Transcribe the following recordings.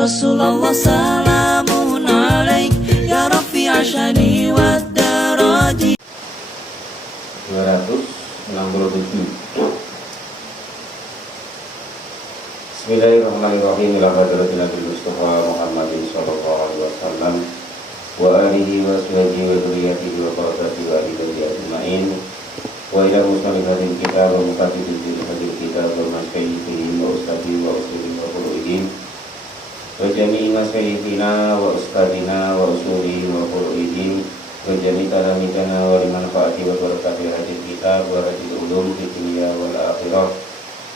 Rasulullah salamun alaik ya rafi ashani wa daraji. 267. Bismillahirrahmanirrahim. Ila hadratin Nabi Mustafa Muhammadin sallallahu alaihi wasallam wa alihi wa sahbihi wa dzurriyyatihi wa barakatuhu wa alihi ajma'in. Wa ila muslimin kitab wa muqaddidin hadil kitab wa masyayikhi wa ustadi wa usuli wa furu'ihim wa jami'i masyayikhina wa ustadina wa usuli wa furu'ihim wa jami'i talamidana wa limanfaati wa barakati hadil kitab wa hadil ulum fi dunya wal akhirah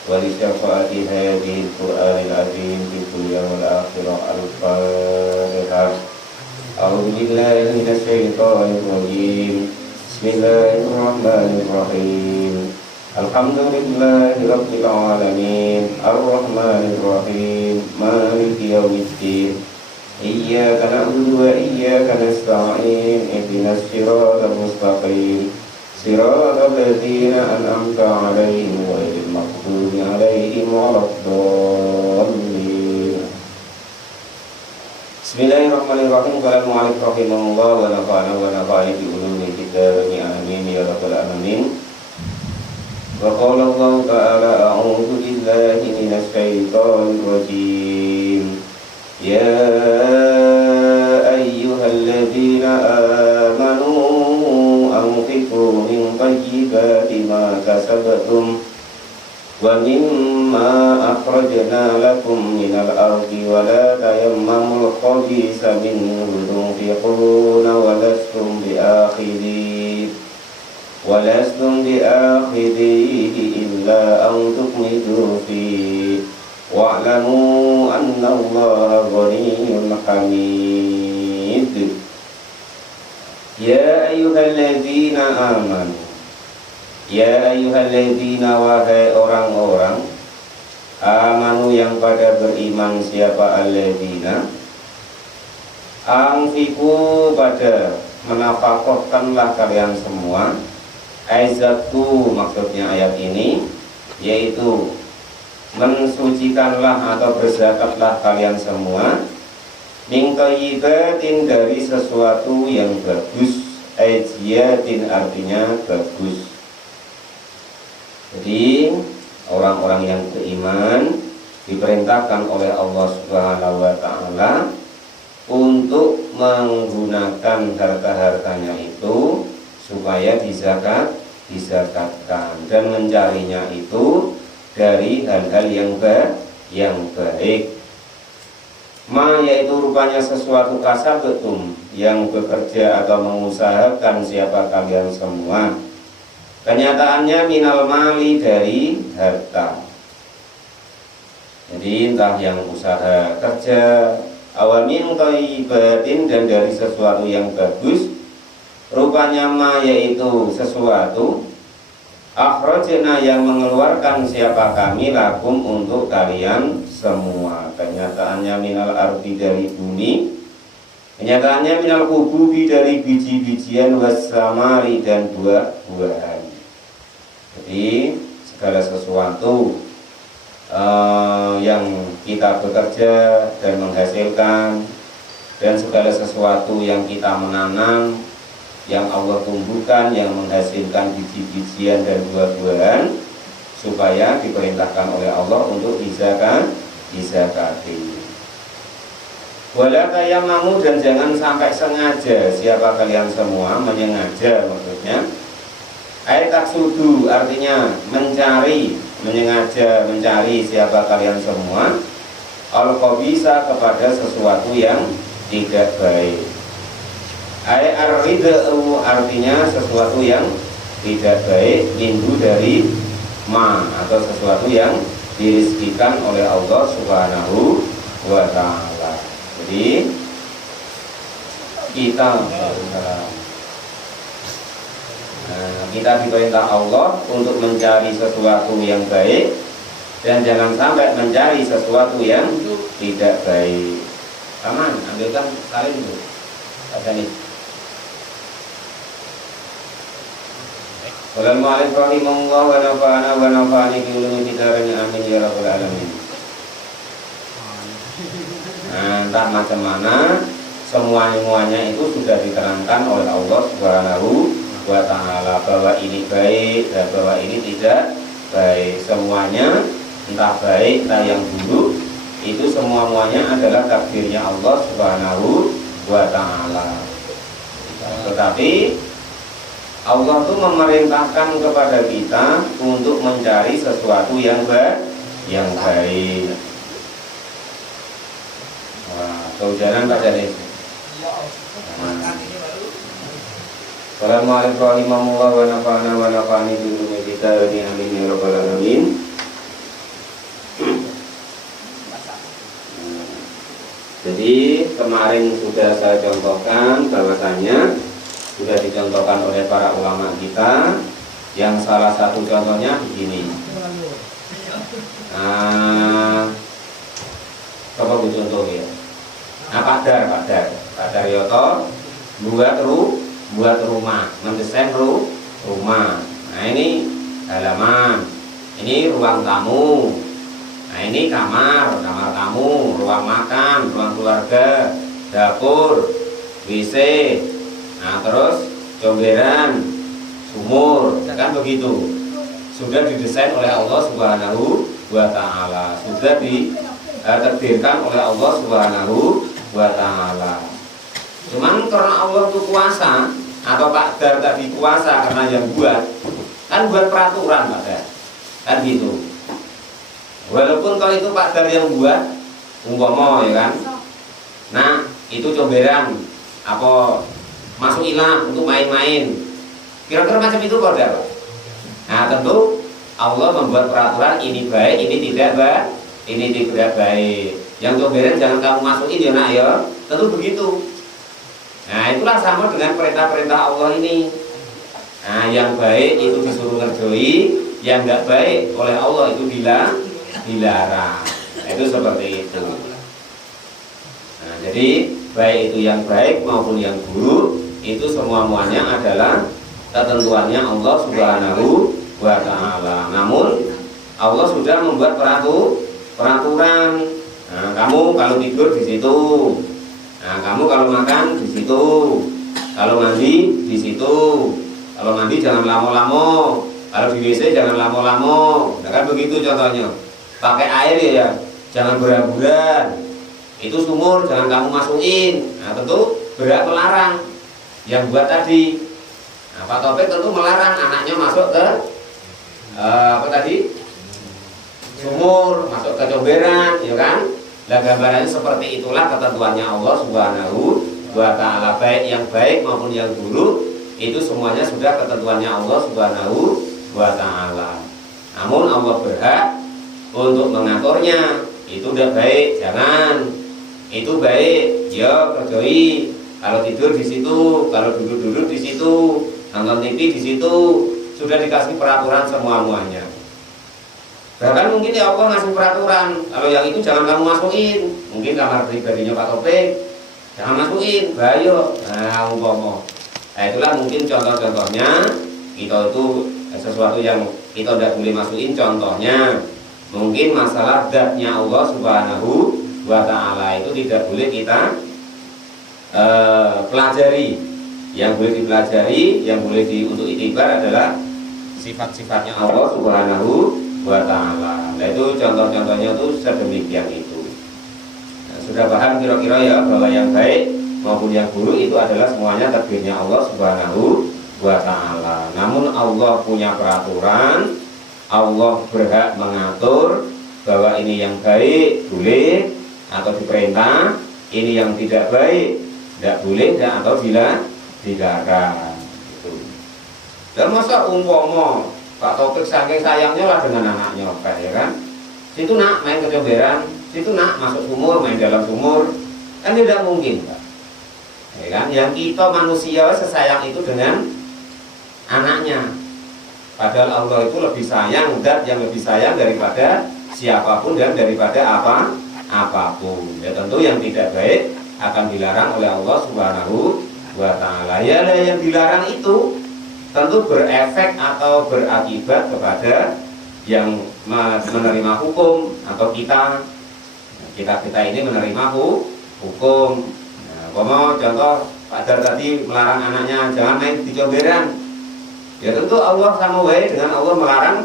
wa li syafaati hadhil qur'anil azim fi dunya wal akhirah. Al-Fatihah. A'udzu billahi minasy syaithanir rajim. Bismillahirrahmanirrahim. Alhamdulillahi rabbil alamin. Ar-Rahmanir Rahim. Maliki yaumiddin. Iyyaka na'budu wa iyyaka nasta'in. Ihdinas siratal mustaqim. Siratal ladzina an'amta 'alaihim ghairil maghdubi 'alaihim waladdallin. Bismillahirrahmanirrahim. Qala al-mu'allif rahimahullah wa nafa'ana wa nafa'ani bi ulumil kitab. Amin ya rabbal alamin. Wa qala Allah ta'ala a'udzu billahi minasy syaithanir rajim. Ya ayyuhalladzina amanu anfiqu min thayyibati ma kasabtum wa mimma akhrajna lakum minal ardi wa la tayammamul khabitha minhu tunfiquna wa lastum bi'akhidhihi illa an tuqmidu fihi wa'lamu anna Allaha ghaniyyun hamid. Ya ayyuhalladzina amanu. Ya ayyuhalladzina, wahai orang-orang amanu yang pada beriman. Siapa alladzina? Anfiqu, pada menafkahkanlah kalian semua. Aizatu, maksudnya ayat ini yaitu mensucikanlah atau berzakatlah kalian semua. Min thayyibatin, dari sesuatu yang bagus. Aijiyatin, artinya bagus. Jadi orang-orang yang beriman diperintahkan oleh Allah Subhanahu wa ta'ala untuk menggunakan harta-hartanya itu supaya dizakatkan dan mencarinya itu dari hal-hal yang baik. Ma, yaitu rupanya sesuatu kasabetum, yang bekerja atau mengusahakan siapa kalian semua. Kenyataannya minal mali, dari harta. Jadi entah yang usaha kerja, awamin thayyibatin, dan dari sesuatu yang bagus. Rupanya ma, yaitu sesuatu akhrajna, yang mengeluarkan siapa kami lakum, untuk kalian semua. Kenyataannya minal ardi, dari bumi. Kenyataannya minal kububi, dari biji-bijian, wassamari, dan buah-buahan. Jadi segala sesuatu yang kita bekerja dan menghasilkan, dan segala sesuatu yang kita menanam, yang Allah tumbuhkan, yang menghasilkan biji-bijian dan buah-buahan, supaya diperintahkan oleh Allah untuk dizakati. Wala tayammamu, dan jangan sampai sengaja. Siapa kalian semua, menyengaja maksudnya. Ayat taksudu, artinya mencari, menyengaja mencari siapa kalian semua. Al-khabisa, kepada sesuatu yang tidak baik. Ayat ar-ridhu, artinya sesuatu yang tidak baik. Minhu, dari ma, atau sesuatu yang dirizkikan oleh Allah Subhanahu wa ta'ala. Jadi kita diperintah Allah untuk mencari sesuatu yang baik, dan jangan sampai mencari sesuatu yang tidak baik. Aman, ambilkan salin dulu. Nih. Walal mu'allif rahimahullah wa nafa'ana wa nafa'ani bi ulumil kitab. Amin ya rabbal alamin. entah macam mana, semuanya itu sudah diterangkan oleh Allah Subhanahu wa ta'ala bahwa ini baik dan bahwa ini tidak baik. Semuanya entah baik entah yang buruk itu semuanya adalah takdirnya Allah Subhanahu wa ta'ala. Tetapi Allah itu memerintahkan kepada kita untuk mencari sesuatu yang baik. Wah, kehujanan Pak Janis. Assalamualaikum warahmatullahi wabarakatuh wa nafa'ani bi kita ini amin ya rabbal alamin. Jadi kemarin sudah saya contohkan bahwasanya sudah dicontohkan oleh para ulama kita, yang salah satu contohnya begini. Coba gue contoh ya. Pakdar yoto buat rumah, mendesain rumah. Nah ini halaman, ini ruang tamu. Nah ini kamar tamu, ruang makan, ruang keluarga, dapur, WC. Nah terus comberan, sumur, kan begitu. Sudah didesain oleh Allah Subhanahu wa ta'ala, sudah ditakdirkan oleh Allah Subhanahu wa ta'ala. Cuman karena Allah itu kuasa, atau pakdar tadi kuasa karena yang buat, kan buat peraturan pakdar, kan gitu. Walaupun kalau itu pakdar yang buat, umpama ya kan. Nah itu comberan, apa masuk ilang untuk main-main, kira-kira macam itu kok ada. Nah tentu Allah membuat peraturan ini baik, ini tidak baik, ini tidak baik. Yang comberan jangan kamu masukin ya nak ya, tentu begitu. Nah itulah sama dengan perintah-perintah Allah ini. Nah yang baik itu disuruh ngerjoi, yang enggak baik oleh Allah itu dilarang. Nah, itu seperti itu. Nah jadi baik itu yang baik maupun yang buruk itu semuanya adalah ketentuannya Allah Subhanahu wa ta'ala. Namun Allah sudah membuat peraturan. Nah, kamu kalau tidur di situ. Nah, kamu kalau makan di situ. Kalau mandi di situ. Kalau mandi jangan lama-lama. Kalau di WC jangan lama-lama. Nah, kan begitu contohnya. Pakai air ya, jangan berhamburan. Itu sumur jangan kamu masukin. Nah, tentu berat melarang yang buat tadi. Nah, Pak Taufik tentu melarang anaknya masuk ke apa tadi? Sumur, masuk ke comberan, ya kan? Lah gambarannya seperti itulah ketentuannya Allah Subhanahu wa ta'ala, baik yang baik maupun yang buruk itu semuanya sudah ketentuannya Allah Subhanahu wa ta'ala. Namun Allah berhak untuk mengaturnya. Itu udah baik, jangan. Itu baik, ya kerjoi. Kalau tidur di situ, kalau duduk-duduk di situ, nonton TV di situ, sudah dikasih peraturan semuanya. Bahkan mungkin ya Allah ngasih peraturan, kalau yang itu jangan kamu masukin. Mungkin kamar pribadinya Pak Topik, jangan masukin, bahaya. Nah, umpama. Nah, itulah mungkin contoh-contohnya. Kita itu sesuatu yang kita tidak boleh masukin. Contohnya, mungkin masalah zatnya Allah Subhanahu wa ta'ala itu tidak boleh kita pelajari. Yang boleh dipelajari, yang boleh untuk itibar adalah sifat-sifatnya Allah Subhanahu wa ta'ala. Nah itu contoh-contohnya itu sedemikian itu. Nah, sudah paham kira-kira ya bahwa yang baik maupun yang buruk itu adalah semuanya takdirnya Allah Subhanahu wa ta'ala. Namun Allah punya peraturan, Allah berhak mengatur bahwa ini yang baik boleh atau diperintah, ini yang tidak baik tidak boleh atau dilarang gitu. Dan masa umpama Pak Topik saking sayangnya lah dengan anaknya Pak, ya kan? Situ nak main ke comberan, situ nak masuk sumur, main dalam sumur, kan tidak mungkin Pak. Ya kan? Yang kita manusia sesayang itu dengan anaknya. Padahal Allah itu lebih sayang, zat yang lebih sayang daripada siapapun dan daripada apapun. Ya tentu yang tidak baik akan dilarang oleh Allah Subhanahu wa ta'ala. Ya yang dilarang itu tentu berefek atau berakibat kepada yang menerima hukum atau kita ini menerima hukum. Nah, contoh Pak Dar tadi melarang anaknya jangan main di comberan. Ya tentu Allah sama wae dengan Allah melarang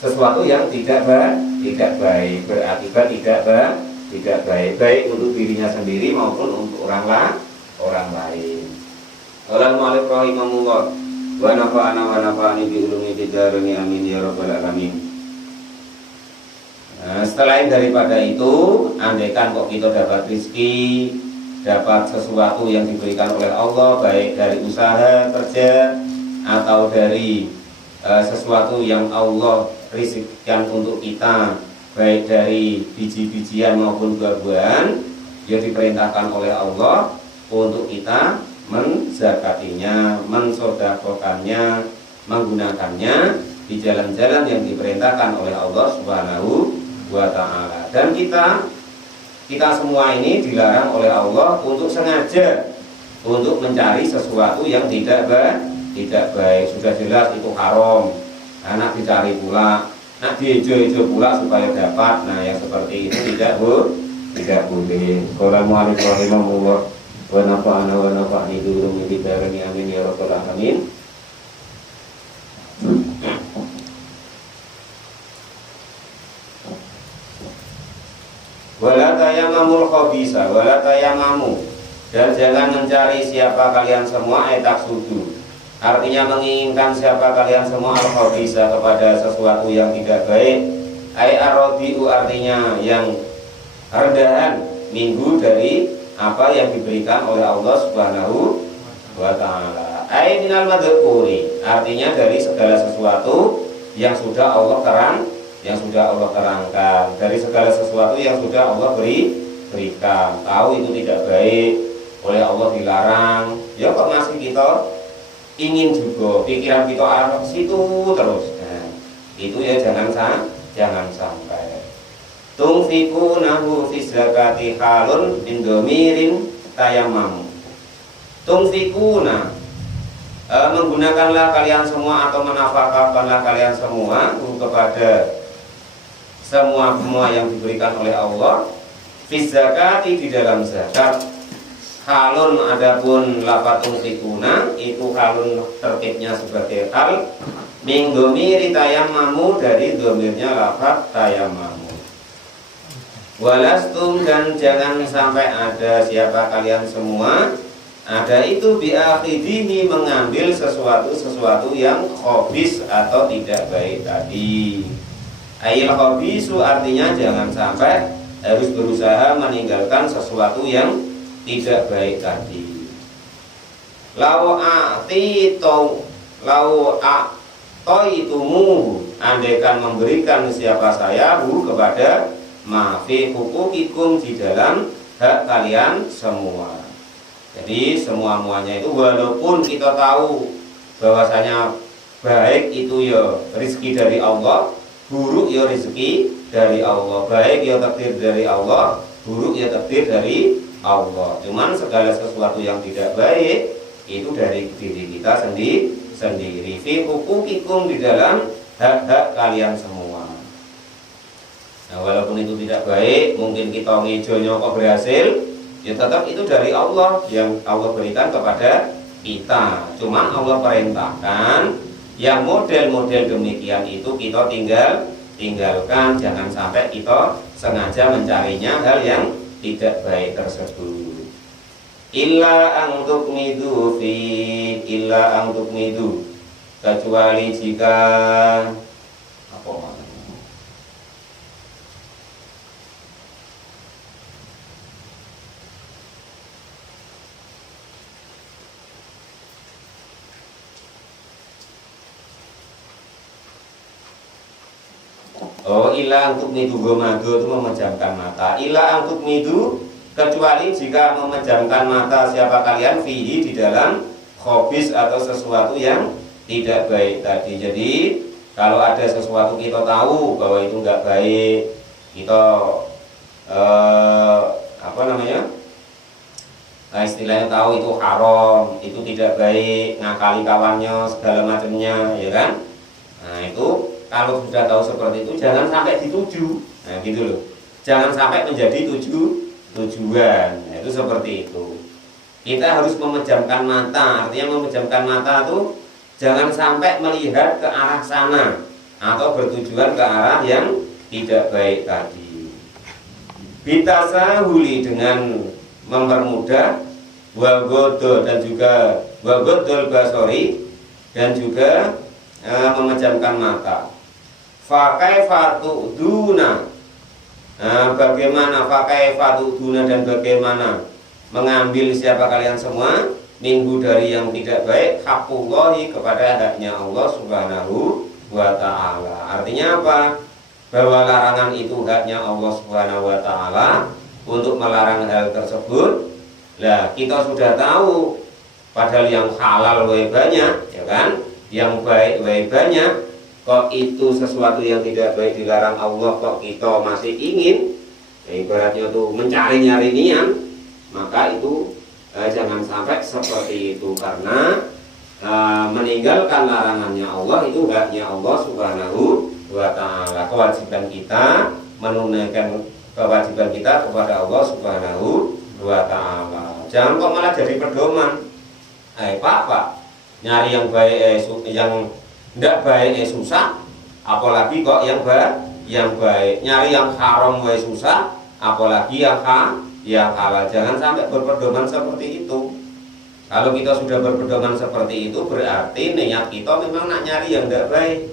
sesuatu yang tidak baik, berakibat tidak baik untuk dirinya sendiri maupun untuk orang lain. Qala al-mu'allif rahimahullah wa nafa'ana wa nafa'ani bi ulumi tijarani amin ya rabbal alamin. Nah, selain daripada itu, andaikan kok kita dapat rezeki, dapat sesuatu yang diberikan oleh Allah, baik dari usaha kerja atau dari sesuatu yang Allah rizkikan untuk kita, baik dari biji-bijian maupun buah-buahan, yang diperintahkan oleh Allah untuk kita menzakatinya, mensodakokannya, menggunakannya di jalan-jalan yang diperintahkan oleh Allah Subhanahu wa ta'ala. Dan kita semua ini dilarang oleh Allah untuk sengaja untuk mencari sesuatu yang tidak baik. Sudah jelas itu haram. Anak dicari pula, nak diejo-ejo pula supaya dapat. Nah, yang seperti itu tidak boleh. Qala mu'allif rahimahullah wa nafa'ana wa nafa'ni bi ulumi tijarani amin ya rabbal alamin. Wala tayamamul khabisa, wala tayamamu, dan jangan mencari siapa kalian semua taksudu, artinya menginginkan siapa kalian semua al khabisa, kepada sesuatu yang tidak baik. Ai arodiu, artinya yang rendahan, minggu dari apa yang diberikan oleh Allah Subhanahu wa ta'ala. Ai minal madhkuri, artinya dari segala sesuatu yang sudah Allah terangkan, dari segala sesuatu yang sudah Allah berikan. Tahu itu tidak baik, oleh Allah dilarang, ya kok masih kita ingin juga, pikiran kita arah ke situ terus. Nah, itu ya jangan sampai. Tunfiqunahu fi zakati halun min dhamirin tayammum. Tunfiquna, menggunakanlah kalian semua atau menafkahkanlah kalian semua kepada semua yang diberikan oleh Allah fi zakati, di dalam zakat. Halun, adapun lafaz tunfiquna itu halun tertibnya sebagai hal, min dhamiri tayammamu, dari dhamirnya lafaz tayammamu. Walastum, dan jangan sampai ada siapa kalian semua, ada itu bi'akhidhihi, mengambil sesuatu yang khabis atau tidak baik tadi. Ayil khabisu, artinya jangan sampai harus berusaha meninggalkan sesuatu yang tidak baik tadi. Lau a'taitumu, andaikan memberikan siapa saya kepada mafi hukukikum, di dalam hak kalian semua. Jadi semuanya itu, walaupun kita tahu bahwasanya baik itu ya rezeki dari Allah, buruk ya rezeki dari Allah, baik ya takdir dari Allah, buruk ya takdir dari Allah. Cuman segala sesuatu yang tidak baik itu dari diri kita sendiri. Fi hukukikum, di dalam hak-hak kalian semua. Nah, walaupun itu tidak baik, mungkin kita ngejonya kok berhasil, ya tetap itu dari Allah, yang Allah berikan kepada kita. Cuman Allah perintahkan yang model-model demikian itu kita tinggalkan, jangan sampai kita sengaja mencarinya hal yang tidak baik tersebut. Illa ang tukmidu, kecuali jika apa maksudnya? Oh, ila untuk midu, gomado itu memejamkan mata. Ila untuk midu, kecuali jika memejamkan mata siapa kalian fihi, di dalam khobis atau sesuatu yang tidak baik tadi. Jadi kalau ada sesuatu kita tahu bahwa itu enggak baik, kita istilahnya tahu itu haram, itu tidak baik, ngakali kawannya segala macamnya, ya kan? Nah itu kalau sudah tahu seperti itu, jangan sampai dituju. Nah gitu loh, jangan sampai menjadi tujuan, ya Itu seperti itu. Kita harus memejamkan mata. Artinya memejamkan mata itu jangan sampai melihat ke arah sana atau bertujuan ke arah yang tidak baik tadi. Bitasahuli dengan mempermudah, wagodol dan juga wagodol basori dan juga memejamkan mata. Fakai fatu duna, bagaimana fakai fatu duna dan bagaimana mengambil siapa kalian semua minggu dari yang tidak baik hakullahi kepada haknya Allah Subhanahu wa ta'ala. Artinya apa? Bahwa larangan itu haknya Allah Subhanahu wa ta'ala. Untuk melarang hal tersebut, lah kita sudah tahu padahal yang halal wae banyak, ya kan? Yang baik wae banyak. Kok itu sesuatu yang tidak baik dilarang Allah kok kita masih ingin, ya ibaratnya tuh mencari-nyari nian, maka itu jangan sampai seperti itu. Karena meninggalkan larangannya Allah itu haknya Allah Subhanahu wa ta'ala. Kewajiban kita menunaikan kewajiban kita kepada Allah Subhanahu wa ta'ala. Jangan kok malah jadi pedoman. Pak, nyari yang baik yang tidak baik susah, apalagi kok yang baik. Nyari yang haram susah, apalagi yang halal. Jangan sampai berpedoman seperti itu. Kalau kita sudah berpedoman seperti itu, berarti niat kita memang nak nyari yang tidak baik.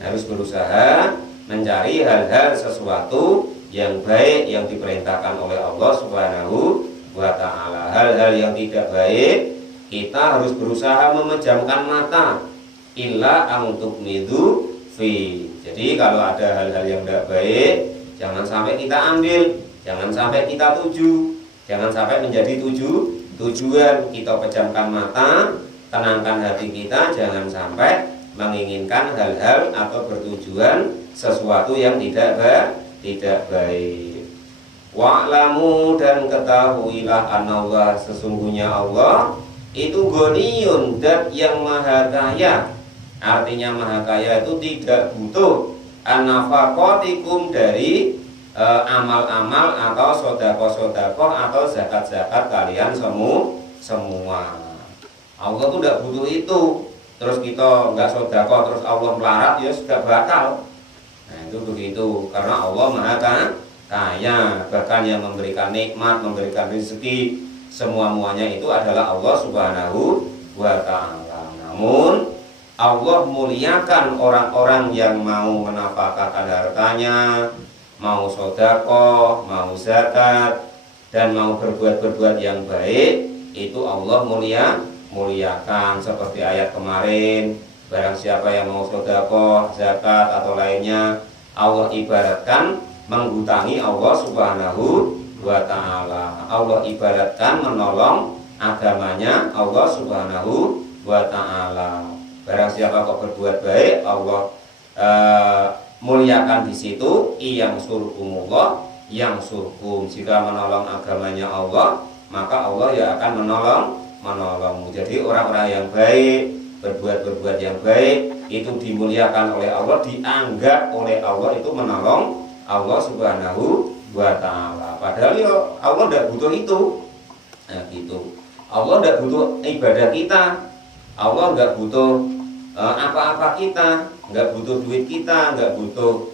Harus berusaha mencari hal-hal sesuatu yang baik yang diperintahkan oleh Allah Subhanahu wa ta'ala. Hal-hal yang tidak baik kita harus berusaha memejamkan mata. Illa untuk midu fi. Jadi kalau ada hal-hal yang tidak baik, jangan sampai kita ambil, jangan sampai kita tuju, jangan sampai menjadi tujuan. Kita pejamkan mata, tenangkan hati kita, jangan sampai menginginkan hal-hal atau bertujuan sesuatu yang tidak baik. Wa'lamu dan ketahuilah anallah sesungguhnya Allah itu ghaniyun dat yang maha kaya. Artinya maha kaya itu tidak butuh an-nafaqatikum dari amal-amal atau sodako-sodako atau zakat-zakat kalian semua. Allah itu tidak butuh itu. Terus kita nggak sodako terus Allah melarat ya sudah batal. Nah itu begitu. Karena Allah maha kaya. Bahkan yang memberikan nikmat, memberikan rezeki, semua-muanya itu adalah Allah Subhanahu wa ta'ala. Namun Allah muliakan orang-orang yang mau menafkahkan hartanya, mau sodako, mau zakat, dan mau berbuat yang baik. Itu Allah muliakan. Seperti ayat kemarin, barang siapa yang mau sodako, zakat atau lainnya, Allah ibaratkan menghutangi Allah Subhanahu wa ta'ala. Allah ibaratkan menolong agamanya Allah Subhanahu wa ta'ala. Barang siapa kok berbuat baik, Allah muliakan di situ. Yang surkumullah, yang surkum. Jika menolong agamanya Allah, maka Allah ya akan menolongmu. Jadi orang-orang yang baik, berbuat yang baik, itu dimuliakan oleh Allah, dianggap oleh Allah itu menolong Allah Subhanahu wa ta'ala. Padahal ya Allah tidak butuh itu. Nah gitu. Allah tidak butuh ibadah kita. Allah nggak butuh apa-apa kita, nggak butuh duit kita, nggak butuh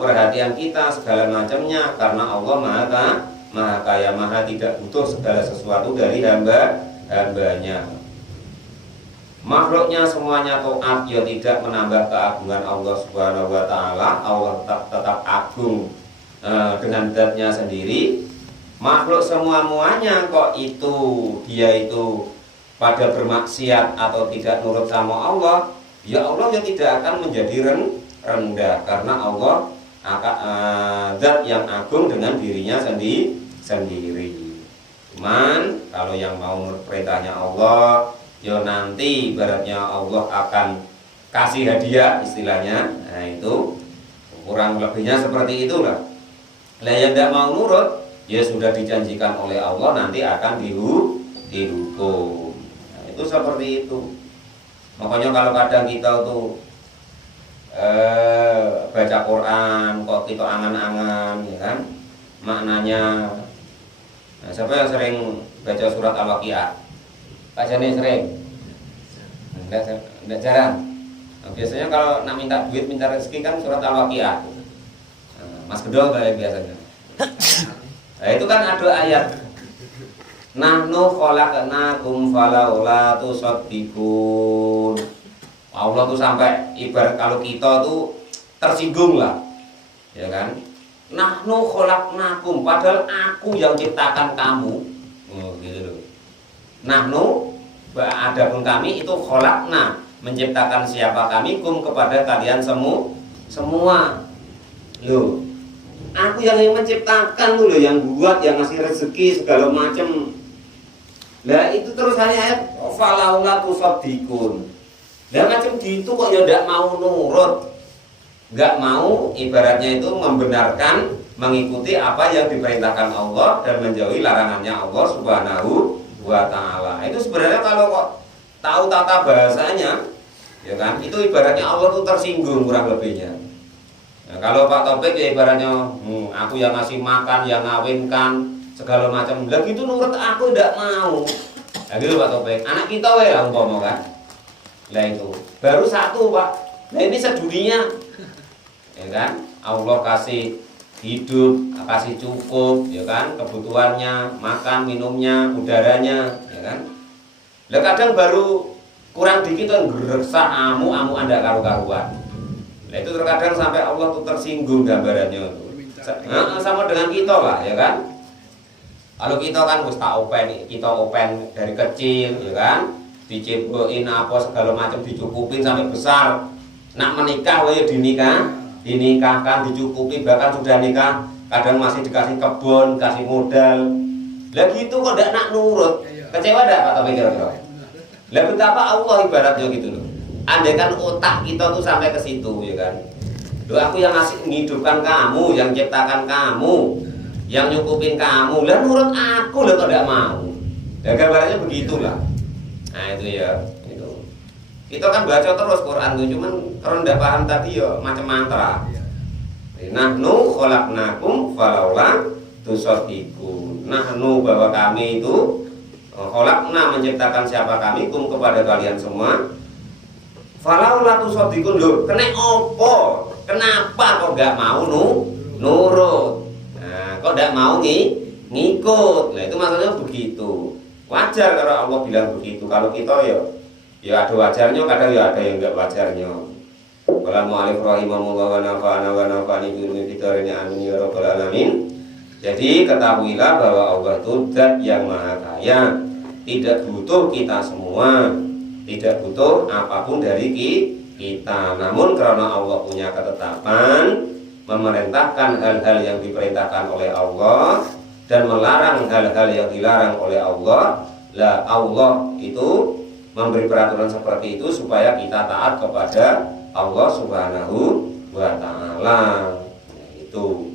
perhatian kita, segala macamnya. Karena Allah maha kaya, maha tidak butuh segala sesuatu dari hambanya. Makhluknya semuanya taat, ya tidak menambah keagungan Allah Subhanahu wa ta'ala. Allah tetap agung dengan zatnya sendiri. Makhluk semua-muanya kok itu dia itu pada bermaksiat atau tidak nurut sama Allah, ya Allah ya tidak akan menjadi rendah. Karena Allah zat yang agung dengan dirinya sendiri. Cuman kalau yang mau menurut perintahnya Allah, ya nanti ibaratnya Allah akan kasih hadiah istilahnya. Nah itu kurang lebihnya seperti itulah. Lah yang tidak mau nurut, ya sudah dijanjikan oleh Allah nanti akan dihukum. Itu seperti itu. Makanya kalau kadang kita tuh baca Quran kok kita angan-angan, ya kan, maknanya Nah, siapa yang sering baca surat Al-Waqiah? Bacanya sering? Enggak jarang. Nah, biasanya kalau nak minta duit, minta rezeki kan surat Al-Waqiah. Nah, Mas Gedol kayak biasanya. Nah, itu kan ada ayat nahnu khalaqnakum falaula tusaddiqun. Allah tuh sampai ibarat kalau kita tuh tersinggung lah, ya kan? Nahnu khalaqnakum, padahal aku yang ciptakan kamu. Oh, gitu loh. Nahnu, adapun kami itu khalaqna, menciptakan siapa kami kum kepada kalian semua. Loh, aku yang menciptakan loh, yang buat, yang ngasih rezeki segala macam. Lah itu terus ayat falaula tusaddiqun. Lah macam gitu kok ya ndak mau nurut. Enggak mau ibaratnya itu membenarkan, mengikuti apa yang diperintahkan Allah dan menjauhi larangannya Allah Subhanahu wa taala. Itu sebenarnya kalau kok tahu tata bahasanya, ya kan? Itu ibaratnya Allah tuh tersinggung kurang lebihnya. Nah, kalau Pak Topik ya ibaratnya aku yang ngasih makan, yang ngawinkan segala macam. Lah gitu nurut aku ndak mau. Nah gitu Pak Topik. Anak kita wae lah umpama kan. Lah itu baru satu Pak. Nah ini sedunia, ya kan? Allah kasih hidup, kasih cukup, ya kan? Kebutuhannya, makan, minumnya, udaranya, ya kan? Lah kadang baru kurang dikit kan geresak amu Anda karu-karuan. Nah itu terkadang sampai Allah tuh tersinggung gambarannya tuh. Sama dengan kita lah, ya kan? Kalau kita kan wis tak open, kita open dari kecil, ya kan? Dicebokin apa segala macam, dicukupin sampai besar. Nak menikah wae dinikahkan, dicukupi, bahkan sudah nikah kadang masih dikasih kebun, kasih modal. Lah gitu kok ndak nak nurut. Kecewa ndak Pak Topik kira-kira? Lah betapa Allah ibaratnya gitu loh. Andaikan otak kita tuh sampai ke situ, ya kan. Loh aku yang ngasih menghidupkan kamu, yang ciptakan kamu, yang nyukupin kamu, lah nurut aku lah kok ndak mau. Ya gambarannya begitulah. Nah itu ya, itu. Kita kan baca terus Quran tuh, cuman kalau ndak paham tadi ya macam mantra. Nahnu khalaqnakum falaula tusaddiqun. Nahnu bahwa kami itu khalaqna menciptakan siapa kami kum kepada kalian semua. Falaula tusaddiqun lho, kena opo? Kenapa kok enggak mau nurut? Nah, kok enggak mau ngikut. Nah, itu maksudnya begitu. Wajar kalau Allah bilang begitu. Kalau kita ya ada wajarnya, kadang ya ada yang enggak wajarnya. Qala mu'allif rahimahullah wa nafa'ani bi dzikrihi amin ya rabbal alamin. Jadi ketahuilah bahwa Allah itu zat yang maha kaya, tidak butuh kita semua, tidak butuh apapun dari kita. Namun karena Allah punya ketetapan, memerintahkan hal-hal yang diperintahkan oleh Allah dan melarang hal-hal yang dilarang oleh Allah. Lah Allah itu memberi peraturan seperti itu supaya kita taat kepada Allah Subhanahu wa taala. Itu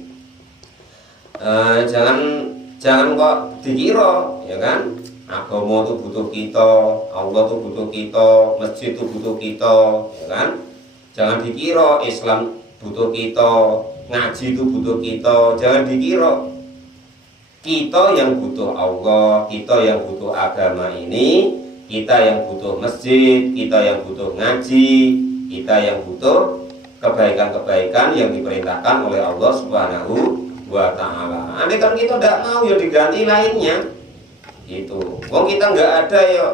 jangan kok dikira, ya kan? Agama itu butuh kita, Allah itu butuh kita, masjid itu butuh kita, ya kan? Jangan dikira Islam butuh kita, ngaji itu butuh kita. Jangan dikira kita yang butuh Allah, kita yang butuh agama ini, kita yang butuh masjid, kita yang butuh ngaji, kita yang butuh kebaikan-kebaikan yang diperintahkan oleh Allah Subhanahu wa ta'ala. Andai kan kita tidak mau ya diganti lainnya. Itu. Wong kita nggak ada ya.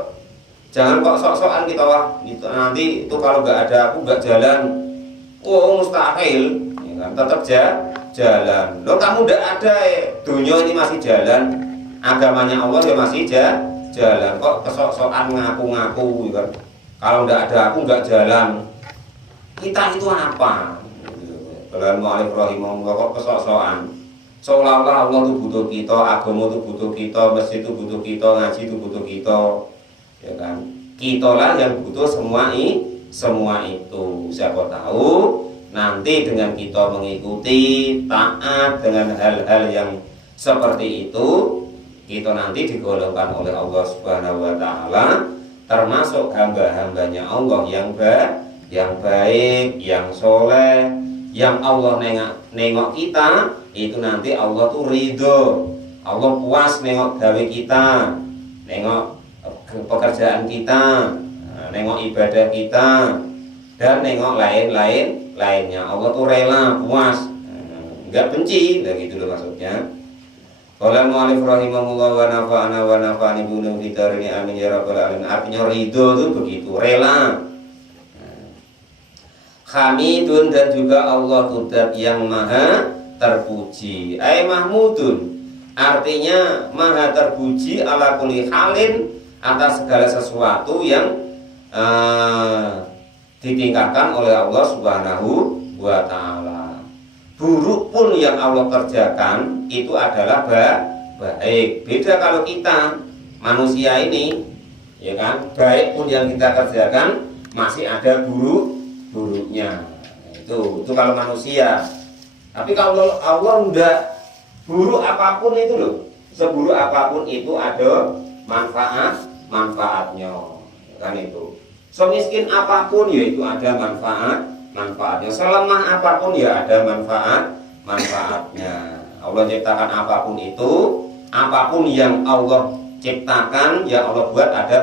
Jangan kok sok-sokan kita wah gitu, nanti itu kalau nggak ada aku nggak jalan. Oh mustahil. Ya kan tetap jalan. Loh kamu nggak ada ya. Dunia ini masih jalan. Agamanya Allah ya masih jalan. Kok kesok-sokan ngaku-ngaku ya kan. Kalau nggak ada aku nggak jalan. Kita itu apa? Kalau mu'allif rahimahullah kok kesok-sokan. Seolah-olah Allah itu butuh kita, agama itu butuh kita, masjid itu butuh kita, ngaji itu butuh kita, ya kan? Kita lah yang butuh semua itu. Siapa tahu nanti dengan kita mengikuti, taat dengan hal-hal yang seperti itu, kita nanti digolongkan oleh Allah Subhanahu wa taala termasuk hamba-hambanya Allah yang baik, yang soleh, yang Allah nengok kita itu nanti Allah tuh ridho Allah puas nengok gawe kita, nengok pekerjaan kita, nengok ibadah kita, dan nengok lainnya. Allah tuh rela, puas, nggak benci, gitu loh maksudnya. Qala mu'allif rahimahullah wa nafa'ani bi ulumi darini amin ya rabbal alamin. Artinya ridho itu begitu, rela. Hamidun, dan juga Allah tudat yang maha terpuji. Ai mahmudun, artinya maha terpuji ala kulli halin, atas segala sesuatu yang ditingkatkan oleh Allah Subhanahu wa ta'ala. Buruk pun yang Allah kerjakan itu adalah baik. Beda kalau kita manusia ini, ya kan, baik pun yang kita kerjakan masih ada buruknya. Itu kalau manusia. Tapi kalau Allah enggak, buruk apapun itu loh, seburuk apapun itu ada manfaatnya, kan itu. Semiskin apapun ya itu ada manfaatnya. Selemah apapun ya ada manfaatnya. Allah ciptakan apapun itu, apapun yang Allah ciptakan ya Allah buat ada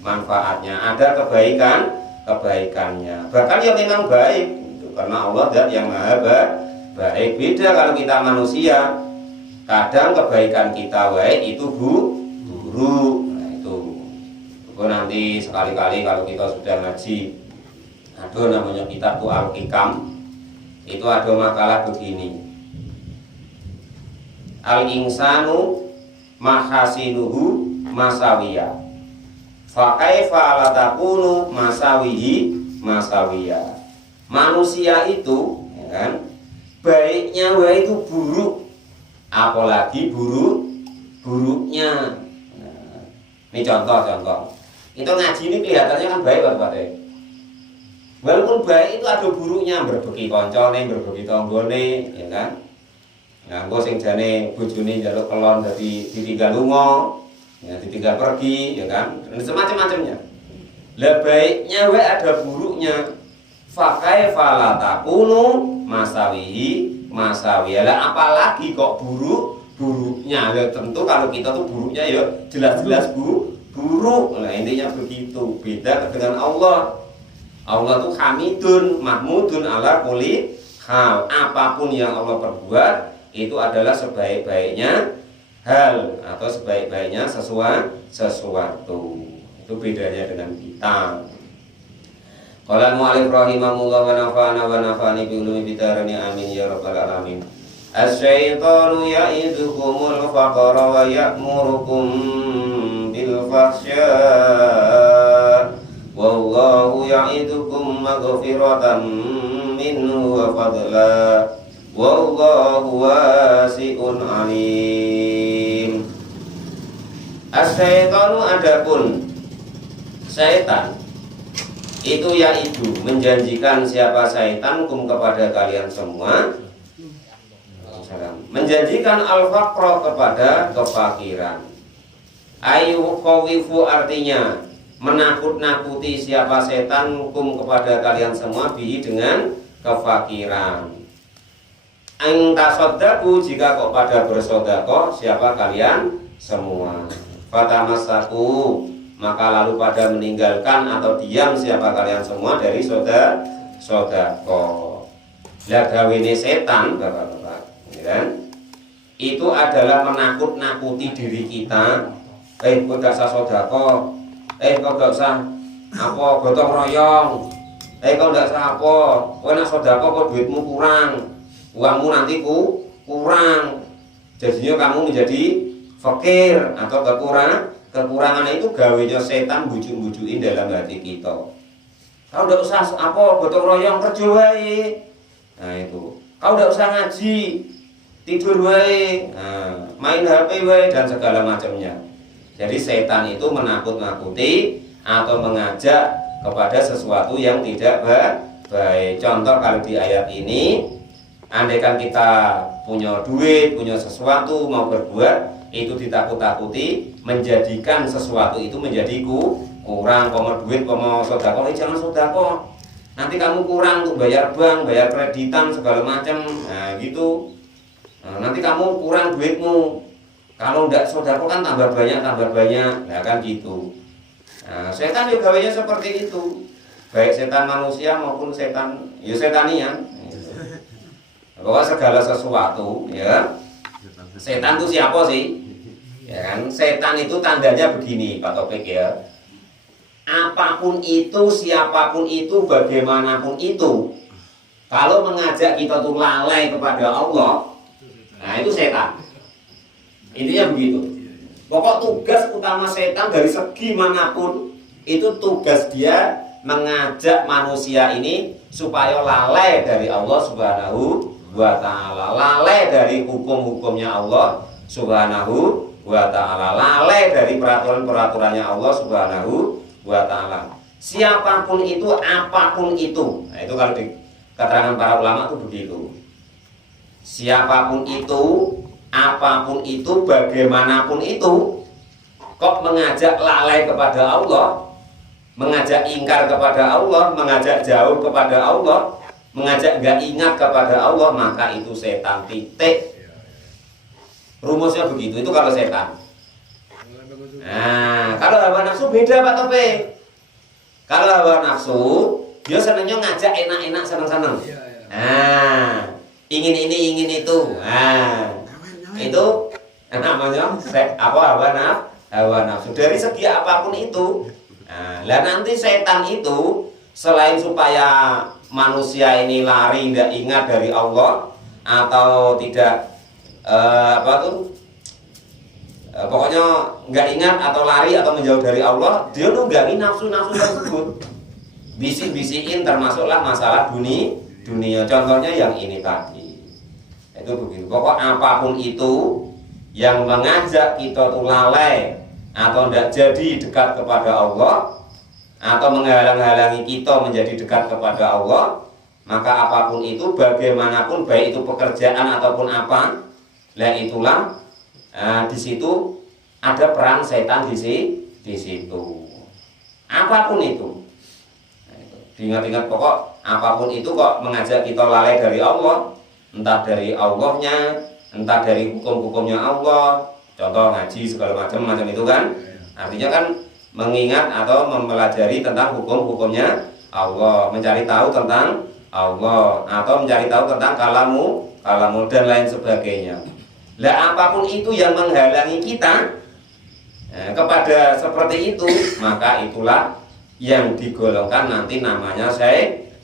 manfaatnya, ada kebaikannya. Bahkan ya memang baik, karena Allah zat yang maha baik. Beda kalau kita manusia, kadang kebaikan kita baik itu buruk. Nah itu nanti sekali-kali kalau kita sudah ngaji, ada namanya kitab tuh Al-Hikam, itu ada makalah begini: al-insanu mahasinuhu masawiya, fa kaifa la takunu masawihi masawiya. Manusia itu, ya kan, baiknya itu buruk, apalagi buruknya. Nah, ini contoh. Itu ngaji ini kelihatannya kan baik Pak. Walaupun baik itu ada buruknya, berbagi koncone, berbagi tonggone, ya kan. Nganggo sing jane bojone njaluk kelon dadi ditinggal lunga, ya ditinggal pergi, ya kan. Dan semacam-macamnya. Lah baiknya ada buruknya. Fakai falatakunu masawihi masawiya. Lah apalagi kok buruknya. Ya tentu kalau kita tuh buruknya ya jelas-jelas buruk. Nah intinya begitu. Beda dengan Allah. Allah tuh hamidun mahmudun ala kulli hal. Apapun yang Allah perbuat itu adalah sebaik-baiknya hal atau sebaik-baiknya sesuatu. Itu bedanya dengan kita. Qala mu'allif rahimahullah wa nafa'ani bi ulumi bidarani amin ya rabbal alamin. Asy-syaitanu ya'idukumul faqra wa ya'murukum bil fahsya' wallahu ya'idukum maghfiratan minhu wa fadla wallahu wasi'un alim. Asy-syaitanu, adapun syaitan itu yaitu menjanjikan siapa syaitan kum kepada kalian semua, menjanjikan al-faqra kepada kefakiran. Ayu qawifu artinya menakut-nakuti siapa setan kum kepada kalian semua bihi dengan kefakiran. Ang tasaddaku jika kok pada bersedekah siapa kalian semua. Fatamassaku maka lalu pada meninggalkan atau diam siapa kalian semua dari sedekah. Lah gawene setan Bapak-bapak, kan? Itu adalah menakut-nakuti diri kita. Kok gak usah sedekah. Kok gak usah gotong royong. Kok gak usah apa. Kowe nek sedekah kok duitmu kurang. Uangmu nanti kurang. Jadinya kamu menjadi fakir atau kekurangan itu gawenya setan bujuk-bujukin dalam hati kita. Kau udah usah gotong royong kerja wae. Nah itu. Kau udah usah ngaji, tidur wae, main HP wae dan segala macamnya. Jadi setan itu menakut-nakuti atau mengajak kepada sesuatu yang tidak baik. Contoh kalau di ayat ini, andaikan kita punya duit, punya sesuatu mau berbuat, itu ditakut-takuti, menjadikan sesuatu itu menjadi kurang. Mau duit, mau sedekah, jangan sedekah. Nanti kamu kurang untuk bayar bank, bayar kreditan segala macam. Nah gitu. Nanti kamu kurang duitmu. Kalau enggak sodako kan tambah banyak, nah kan gitu. Nah, setan juga gawainya seperti itu, baik setan manusia maupun setan, ya setanian. Pokoknya segala sesuatu, ya. Setan itu siapa sih? Ya kan, setan itu tandanya begini, Pak Topik ya. Apapun itu, siapapun itu, bagaimanapun itu, kalau mengajak kita tuh lalai kepada Allah, nah itu setan. Intinya begitu. Pokok tugas utama setan dari segi manapun, itu tugas dia mengajak manusia ini supaya lalai dari Allah Subhanahu wa ta'ala, lalai dari hukum-hukumnya Allah Subhanahu wa ta'ala, lalai dari peraturan-peraturannya Allah Subhanahu wa ta'ala. Siapapun itu, apapun itu. Nah, itu kalau di keterangan para ulama itu begitu. Siapapun itu, apapun itu, bagaimanapun itu, kok mengajak lalai kepada Allah, mengajak ingkar kepada Allah, mengajak jauh kepada Allah, mengajak gak ingat kepada Allah, maka itu setan, titik. Rumusnya begitu, itu kalau setan. Nah, kalau hawa nafsu beda Pak Topik. Kalau hawa nafsu, dia senangnya ngajak enak-enak, senang-senang. Nah, ingin ini, ingin itu. Nah, itu namanya hawa nafsu dari segi apapun itu. Nah, nanti setan itu selain supaya manusia ini lari tidak ingat dari Allah atau tidak pokoknya nggak ingat atau lari atau menjauh dari Allah, dia nunggangi nafsu-nafsu tersebut, bisik-bisikin, termasuklah masalah dunia. Contohnya yang ini tadi. Itu begitu. Pokok apapun itu yang mengajak kita tuh lalai atau tidak jadi dekat kepada Allah atau menghalang-halangi kita menjadi dekat kepada Allah, maka apapun itu, bagaimanapun, baik itu pekerjaan ataupun apa, lah itulah di situ ada peran setan di situ. Apapun itu. Diingat-ingat pokok apapun itu kok mengajak kita lalai dari Allah. Entah dari Allahnya, entah dari hukum-hukumnya Allah, contoh ngaji segala macam itu kan, artinya kan mengingat atau mempelajari tentang hukum-hukumnya Allah, mencari tahu tentang Allah, atau mencari tahu tentang kalamu dan lain sebagainya. Lah apapun itu yang menghalangi kita kepada seperti itu, maka itulah yang digolongkan nanti namanya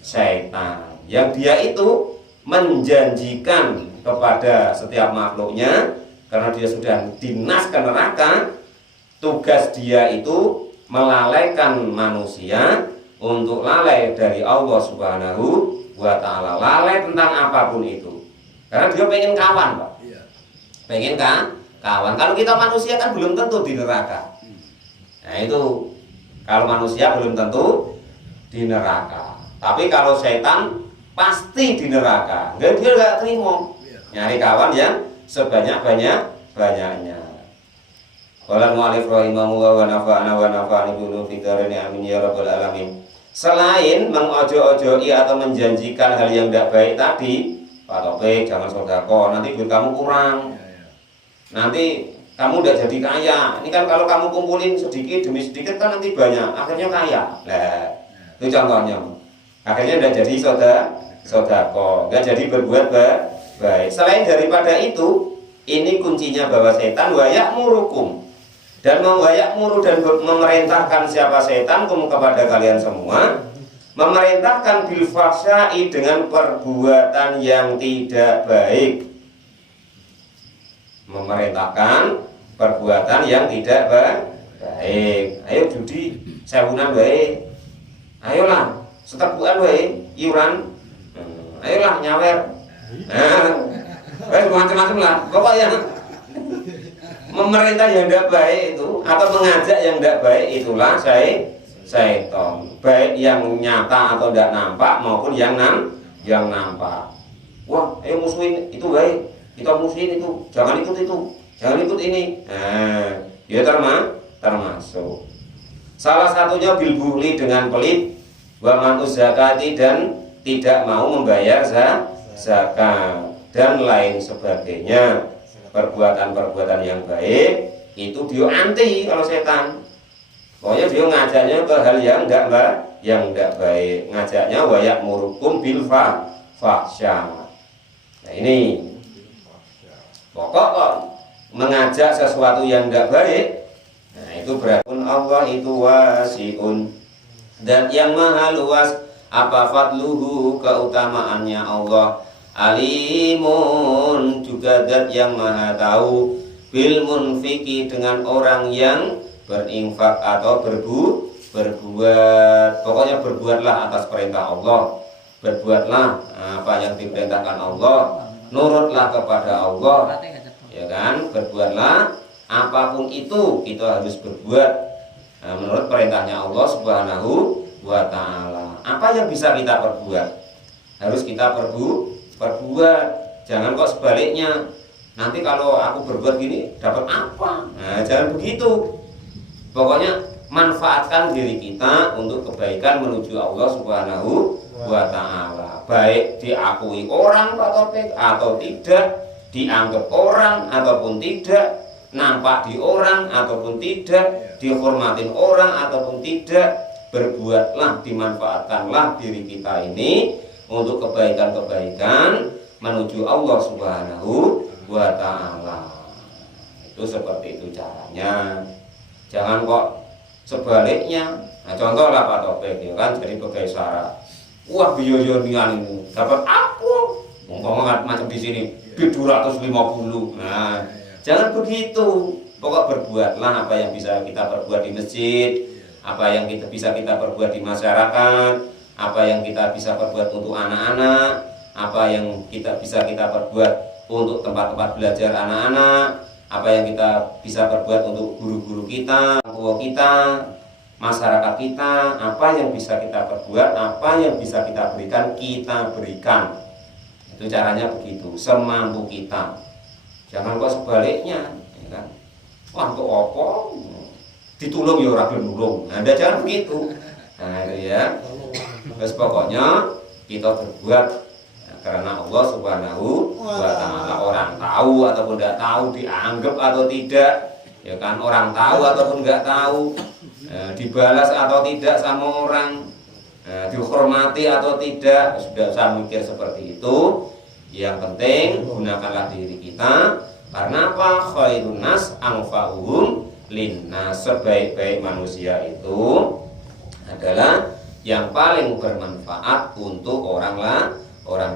setan, yang dia itu menjanjikan kepada setiap makhluknya, karena dia sudah dinas ke neraka, tugas dia itu melalaikan manusia untuk lalai dari Allah Subhanahu wa ta'ala, lalai tentang apapun itu, karena dia pengen kawan Pak, pengen kawan. Kalau kita manusia kan belum tentu di neraka. Nah itu kalau manusia belum tentu di neraka, tapi kalau setan pasti di neraka. Dia nggak terima nyari kawan yang sebanyak-banyaknya. Qala mu'allif rahimahullah wa nafa'ani bi ulumi fid-dharain amin ya rabbal alamin. Selain mengojo-ojoi atau menjanjikan hal yang tidak baik tadi, Pak Topik jangan sedekah, nanti duit kamu kurang. Nanti kamu tidak jadi kaya. Ini kan kalau kamu kumpulin sedikit demi sedikit kan nanti banyak, akhirnya kaya. Nah, itu contohnya. Akhirnya tidak jadi sodako, nggak jadi berbuat baik. Selain daripada itu, ini kuncinya bahwa setan wayak murukum, dan mewayak muru dan memerintahkan siapa setan kepada kalian semua, memerintahkan bil fahsya'i dengan perbuatan yang tidak baik, memerintahkan perbuatan yang tidak baik. Ayo judi, sewunan baik, ayolah setepuan baik, iuran, ayolah nyawer, macam-macam lah. Pokoknya memerintah yang tidak baik itu atau mengajak yang tidak baik itulah syaitan, baik yang nyata atau tidak nampak maupun yang nampak. Wah, ayo musuhin itu baik, kita musuhin itu, jangan ikut itu, jangan ikut ini. Nah, ya termasuk. Salah satunya bil buhli, dengan pelit, wa man'uz zakati, dan tidak mau membayar zakat dan lain sebagainya. perbuatan-perbuatan yang baik, itu dia anti kalau setan. Pokoknya dia ngajaknya ke hal yang enggak baik. Ngajaknya wa ya'murukum bil fahsya. Nah ini pokok kok mengajak sesuatu yang enggak baik. Nah itu berarti Allah itu wasi'un, dan yang maha luas. Apa fadluhu, keutamaannya Allah. Alimun, juga zat yang maha tahu. Bil munfiki, dengan orang yang berinfak atau berbuat. Pokoknya berbuatlah atas perintah Allah. Berbuatlah apa yang diperintahkan Allah. Nurutlah kepada Allah, ya kan? Berbuatlah apapun itu, kita harus berbuat menurut perintahnya Allah Subhanahu wa ta'ala. Apa yang bisa kita perbuat, harus kita perbuat. Jangan kok sebaliknya, nanti kalau aku berbuat gini dapat apa. Nah jangan begitu. Pokoknya manfaatkan diri kita untuk kebaikan menuju Allah Subhanahu wa ta'ala. Baik diakui orang atau tidak, dianggap orang ataupun tidak, nampak di orang ataupun tidak, dihormatin orang ataupun tidak. Berbuatlah, dimanfaatkanlah diri kita ini untuk kebaikan-kebaikan menuju Allah Subhanahu wa ta'ala. Itu seperti itu caranya. Jangan kok sebaliknya. Nah contoh lah Pak Topik, ya kan, jadi pegawai syarat. Wah biaya nian ini dapat apa? Ngomong macam di sini 250. Nah jangan begitu. Pokok berbuatlah apa yang bisa kita perbuat di masjid, apa yang bisa kita perbuat di masyarakat, apa yang kita bisa perbuat untuk anak-anak, apa yang bisa kita perbuat untuk tempat-tempat belajar anak-anak, apa yang kita bisa perbuat untuk guru-guru kita, orang tua kita, masyarakat kita, apa yang bisa kita perbuat, apa yang bisa kita berikan. Itu caranya begitu, semampu kita. Jangan kok sebaliknya, ya kan? Wah, untuk apa? Ditulung ya ora gelem nulung. Nah, jangan begitu. Nah, itu ya. Terus pokoknya kita berbuat karena Allah Subhanahu wa ta'ala. Orang tahu ataupun tidak tahu, dianggap atau tidak, ya kan, orang tahu ataupun enggak tahu, dibalas atau tidak sama orang, dihormati atau tidak, sudah usah mikir seperti itu. Yang penting gunakanlah diri kita. Karena apa? Khairun nas anfa'uhum linnas. Sebaik-baik manusia itu adalah yang paling bermanfaat untuk orang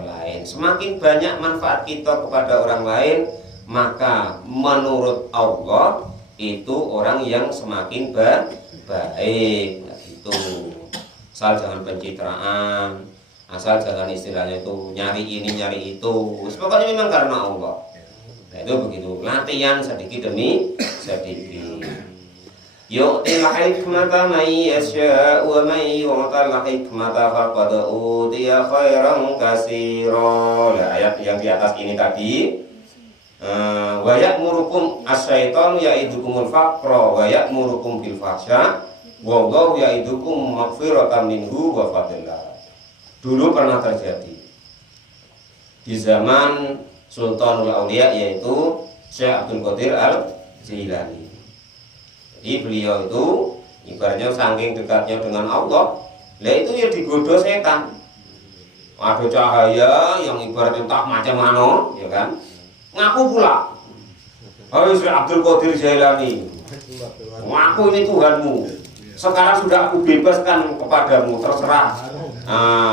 lain. Semakin banyak manfaat kita kepada orang lain, maka menurut Allah itu orang yang semakin baik. Nah, gitu. Asal jangan pencitraan, asal jangan istilahnya itu nyari ini nyari itu. Pokoknya memang karena Allah. Nah itu begitu, latihan sedikit demi sedikit. Yu'til hikmata man yasha' wa man yu'tal hikmata faqad utiya khairan katsira. Nah, ayat yang di atas ini tadi, wa ya'murukum asy-syaitanu ya'idukumul faqra wa ya'murukum bil fahsya wallahu ya'idukum maghfiratan minhu wa fadla. Dulu pernah terjadi di zaman Sultanul Aulia, yaitu Syekh Abdul Qadir Al-Jilani. Jadi beliau itu ibaratnya saking dekatnya dengan Allah, lah itu ya digoda setan. Ada cahaya yang ibaratnya tak macam mana, ya kan? Ngaku pula, hai Syekh Abdul Qadir Jilani, ngaku ini Tuhanmu. Sekarang sudah aku bebaskan kepadamu, terserah.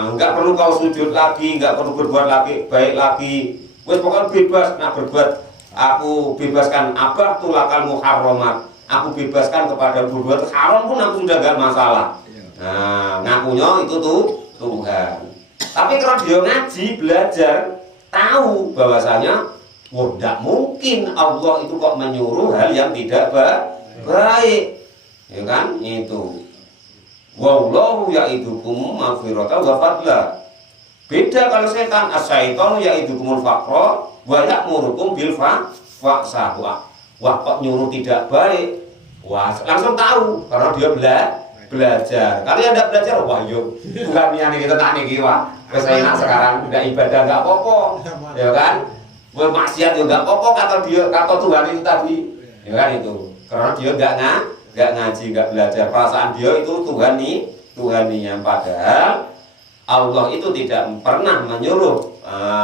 Enggak perlu kau sujud lagi, enggak perlu berbuat lagi baik lagi. Wes pokoknya bebas, nah berbuat, aku bebaskan abah tulakal muharramat, aku bebaskan kepada berbuat haram pun aku sudah gak masalah. Nah ngakunya itu tuh Tuhan. Tapi kalau dia ngaji, belajar, tahu bahwasanya wah tidak mungkin Allah itu kok menyuruh hal yang tidak baik, ya kan? Itu wallahu ya'idukum maghfiratan wa fadla. Beda kalau setan, asy-syaitanu ya'idukumul faqra wa ya'murukum bil fahsya. Wah kok nyuruh tidak baik. Wah langsung tahu karena dia belajar. Kalau yang tidak belajar, wah yuk bukan niat kita tak niki wah. Wis enak sekarang udah ibadah enggak apa-apa. Ya kan? maksiat ya enggak apa-apa kata Tuhan itu tadi. Ya kan itu. Karena dia enggak ngaji, enggak belajar. Perasaan dia itu Tuhan yang padahal Allah itu tidak pernah menyuruh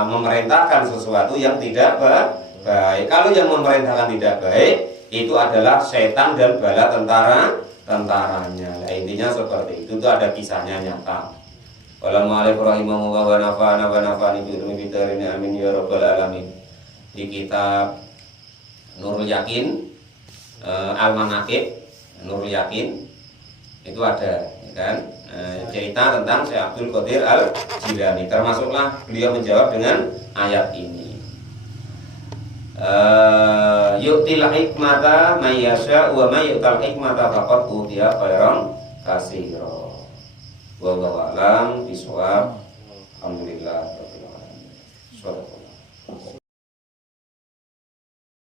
memerintahkan sesuatu yang tidak baik. Kalau yang memerintahkan tidak baik itu adalah setan dan bala tentaranya. Nah, intinya seperti itu ada kisahnya nyata. Wassalamualaikum warahmatullahi wabarakatuh wa nafa'ani bi dzikri amin ya rabbal alamin. Di kitab Nurul Yakin Al-Manaqib Nurul Yakin itu ada kan cerita tentang Syekh Abdul Qadir Al-Jilani, termasuklah beliau menjawab dengan ayat ini. Yu'til hikmata may yasha wa may yu'tal hikmata faqad utiya khairan katsira. Wallahu a'lam bishawab. Alhamdulillah rabbil alamin.